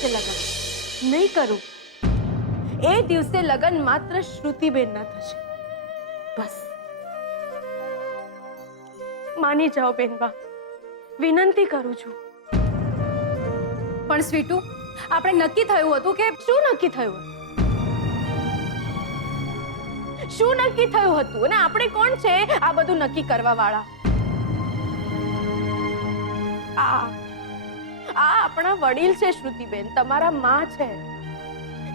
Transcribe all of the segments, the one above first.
દિવસે લગ્ન નહીં કરું. એ દિવસે લગ્ન માત્ર શ્રુતિબેનના થશે. બસ માની જાઓ બેનબા, વિનંતી કરું છું. પણ સ્વીટુ, આપણે નક્કી થયું હતું કે શું નક્કી થયું? શું નક્કી થયું હતું? અને આપણે કોણ છે આ બધું નક્કી કરવા વાળા? આ આપણા વડીલ છે શ્રુતિબેન, તમારા માં છે.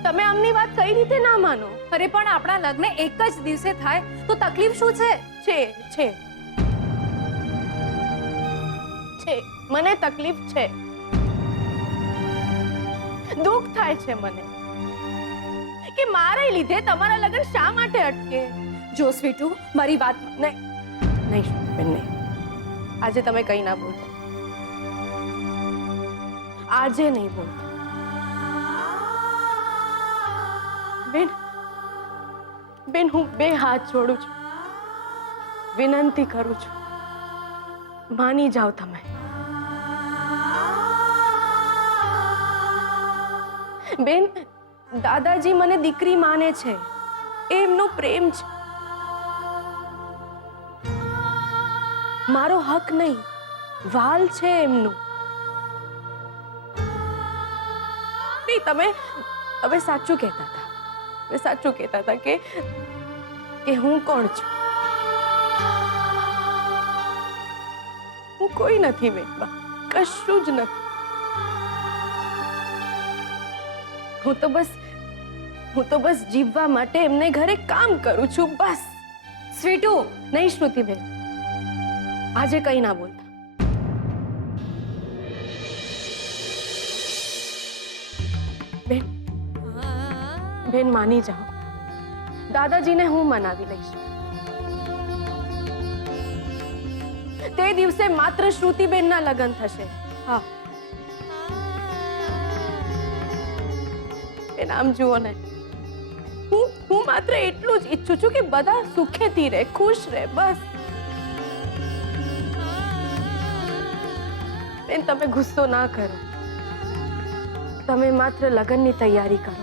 તમે આમની વાત કઈ રીતે ના માનો? અરે પણ આપણા લગ્ન એક જ દિવસે થાય તો તકલીફ શું છે? છે મને તકલીફ છે, દુઃખ થાય છે મને કે મારા લીધે તમારા લગ્ન શા માટે અટકે. જો સ્વીટુ, મારી વાત નહીં શ્રુતિબેન, નહીં. આજે તમે કઈ ના બોલતા, આજે નહીં બોલતા. બેન હું બે હાથ જોડું છું, વિનંતી કરું છું, માની જાઓ તમે. બેન, દાદાજી મને દીકરી માને છે, એમનો પ્રેમ છે. મારો હક નહીં, વાલ છે એમનું. તમે સાચું કહેતા હતા, સાચું કહેતા હતા કે હું કોણ છું. હું કોઈ નથી બેનબા, કશું જ નથી. હું તો બસ જીવવા માટે એમને ઘરે કામ કરું છું, બસ. સ્વીટુ, નહીં શ્રુતિબેન, આજે કઈ ના બોલતા. બેન માની જાઓ, દાદાજીને હું મનાવી લઈશ. તે દિવસે માત્ર શ્રુતિબેનના લગ્ન થશે. હા બેન, આમ જુઓ ને, હું માત્ર એટલું જ ઈચ્છું છું કે બધા સુખેથી રહે, ખુશ રહે, બસ. બેન, તમે ગુસ્સો ના કરો, તમે માત્ર લગ્નની તૈયારી કરો.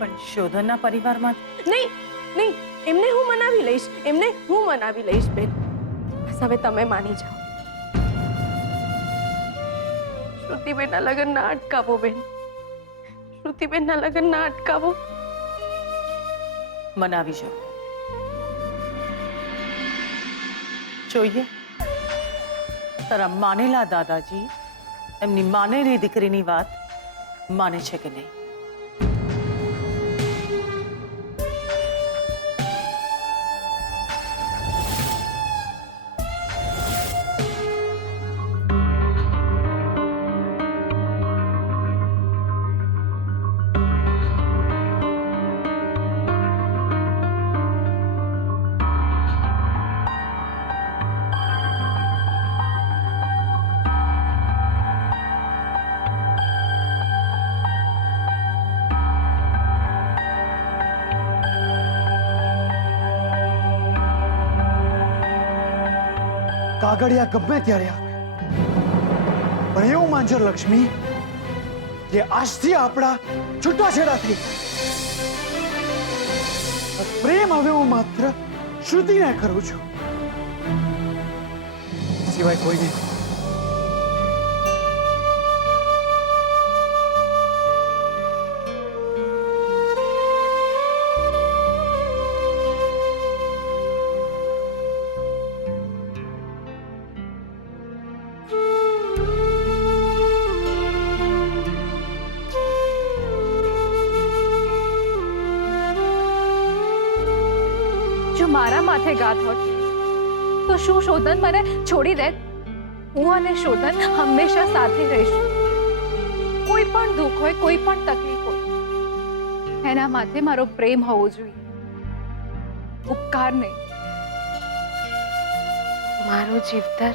પણ શોધનના પરિવારમાં નહીં, એમને હું મનાવી લઈશ, બેન. બસ હવે તમે માની જાઓ. શ્રુતિબેનના લગ્ન ના અટકાવો બેન, શ્રુતિબેનના લગ્ન ના અટકાવો. મનાવી જાઓ. જોઈએ તારા માનેલા દાદાજી એમની માનેલી દીકરીની વાત માને છે કે નહીં. કાગળિયા ગમે ત્યારે આવે, પણ એવું માંજો લક્ષ્મી કે આજથી આપણા છૂટાછેડા થઈ ગયા. પ્રેમ હવે હું માત્ર શ્રુતિને કરું છું, સિવાય કોઈ નહીં. મારા માથે ગાત હોત તો શું શોધન મને છોડી દે? હું અને શોધન હંમેશા સાથે રહીશું. કોઈ પણ દુઃખ હોય, કોઈ પણ તકલીફ હોય, એના માથે મારો પ્રેમ હોવો જોઈએ, ઉપકાર નહીં. મારો જીવતર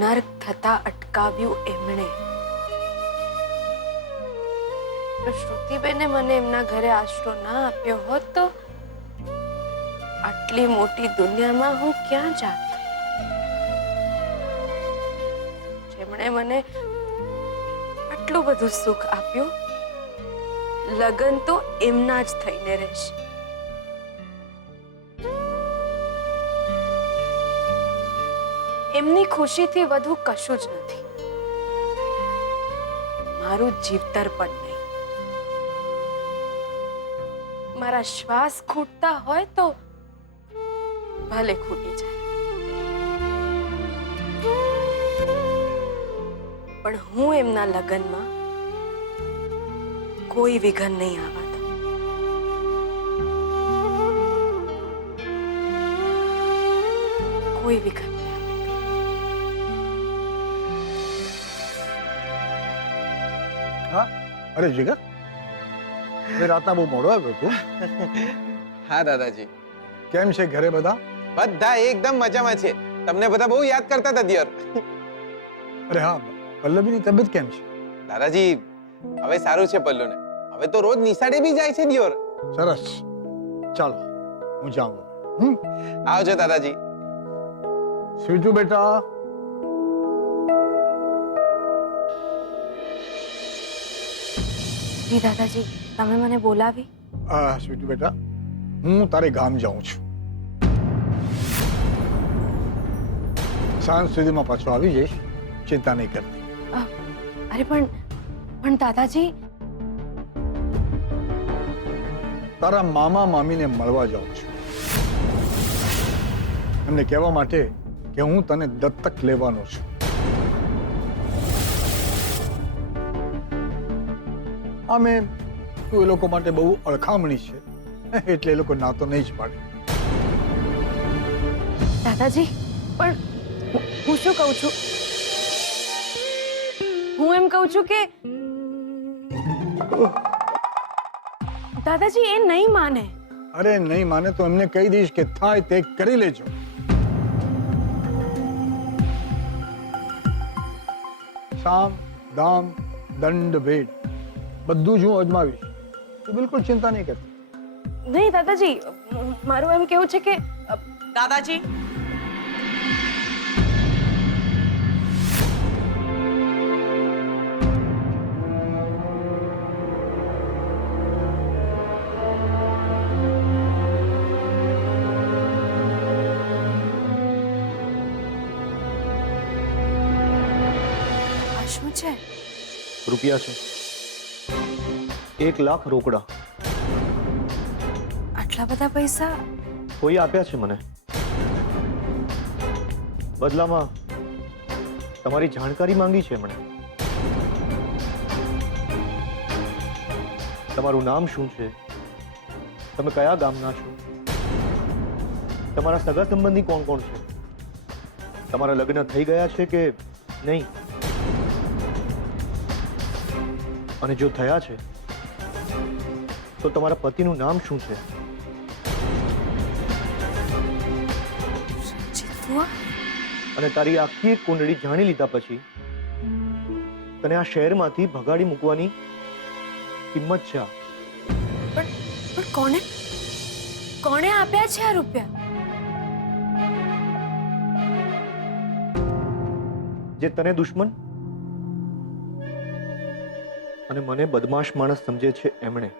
નર્ક થતા અટકાવ્યું એમણે. શ્રુતિબેને મને એમના ઘરે આશરો ના આપ્યો હોત તો આ આટલી મોટી દુનિયામાં હું ક્યાં જાત, જેમણે મને આટલું બધું સુખ આપ્યું. લગન તો એમના જ થઈને રહેશે. એમની ખુશીથી વધુ કશું જ નથી. મારું જીવતર પણ નહીં. મારા શ્વાસ ખૂટતા હોય તો ભલે ખૂટી જાય, પણ હું એમના લગ્નમાં કોઈ વિઘન નહીં આવવા દઉં. કોઈ વિઘન નહીં. હા અરે જીગર, રાતના બહુ મોડો આવ્યો તું. હા દાદાજી, કેમ છે ઘરે બધા? બધા એકદમ મજામાં છે. તમને બધા બહુ યાદ કરતા હતા દિયર. અરે હા, પલ્લવીની તબિયત કેમ છે? દાદાજી હવે સારું છે પલ્લુને. હવે તો રોજ નિશાળે બી જાય છે દિયર. સરસ, ચાલો હું જાઉં. આવજો દાદાજી. સ્વીટુ બેટા. જી દાદાજી, તમે મને બોલાવી? સ્વીટુ બેટા, હું તારે ગામ જાઉં છું. સાંજ સુધીમાં પાછો આવી જઈશ, ચિંતા નહીં કરતી. અરે પણ દાદાજી, તારા મામા મામીને મળવા જાઉં છું. એમને કહેવા માટે કે હું તને દત્તક લેવાનો છું. આમે તું એ લોકો માટે બહુ અળખામણી છે, એટલે એ લોકો ના તો નહીં જ પાડે. દાદાજી, પણ હું શું કહું છું? હું એમ કહું છું કે દાદાજી એ નહીં માને. અરે નહીં માને તો એમને કહી દઈશ કે થાય તે કરી લેજો. સામ દામ દંડ ભેદ બધું જ હું અજમાવીશ. તું બિલકુલ ચિંતા નહીં કરતી. નહીં દાદાજી, મારું એમ કેવું છે કે દાદાજી, આ શું છે? રૂપિયા છે 1 લાખ રોકડા. આટલા બધા પૈસા કોઈ આપ્યા છે મને. બદલામાં તમારી જાણકારી માંગી છે મને. તમારું નામ શું છે? તમે કયા ગામના છો? તમારા સગા સંબંધી કોણ કોણ છે? તમારા લગ્ન થઈ ગયા છે કે નહીં? અને જો થયા છે તો તમારા પતિનું નામ શું છે? જીતવું? અને તારી આખી કુંડળી જાણી લીધા પછી તને આ શહેરમાંથી ભગાડી મૂકવાની કિંમત છે? પણ કોણે આપ્યા છે આ રૂપિયા? જે તને દુશ્મન અને મને બદમાશ માણસ સમજે છે એમણે.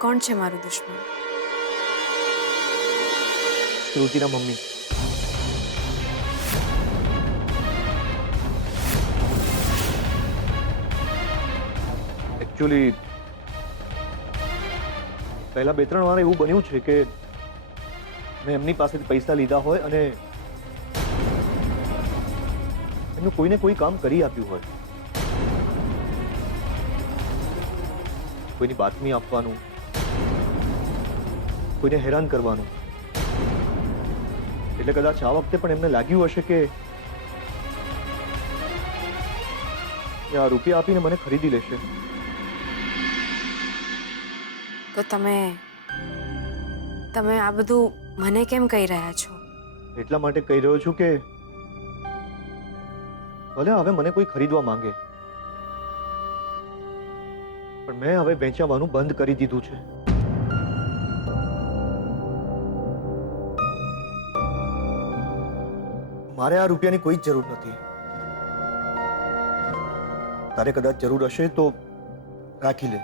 કોણ છે મારું દુશ્મન? શ્રુતિના મમ્મી. એકચ્યુઅલી પહેલા 2-3 વાર એવું બન્યું છે કે મેં એમની પાસેથી પૈસા લીધા હોય અને એમનું કોઈને કોઈ કામ કરી આપ્યું હોય. કોઈની બાતમી આપવાનું, કોઈને હેરાન કરવાનું. એટલે કદાચ આ વખતે પણ એમને લાગ્યું હશે કે આ રૂપિયા આપીને મને ખરીદી લેશે. તો તમે આ બધું મને કેમ કહી રહ્યા છો? એટલા માટે કહી રહ્યો છું કે ભલે હવે મને કોઈ ખરીદવા માંગે, પણ મેં હવે વેચાવાનું બંધ કરી દીધું છે. મારે આ રૂપિયાની કોઈ જ જરૂર નથી. તારે કદાચ જરૂર હશે તો રાખી લે.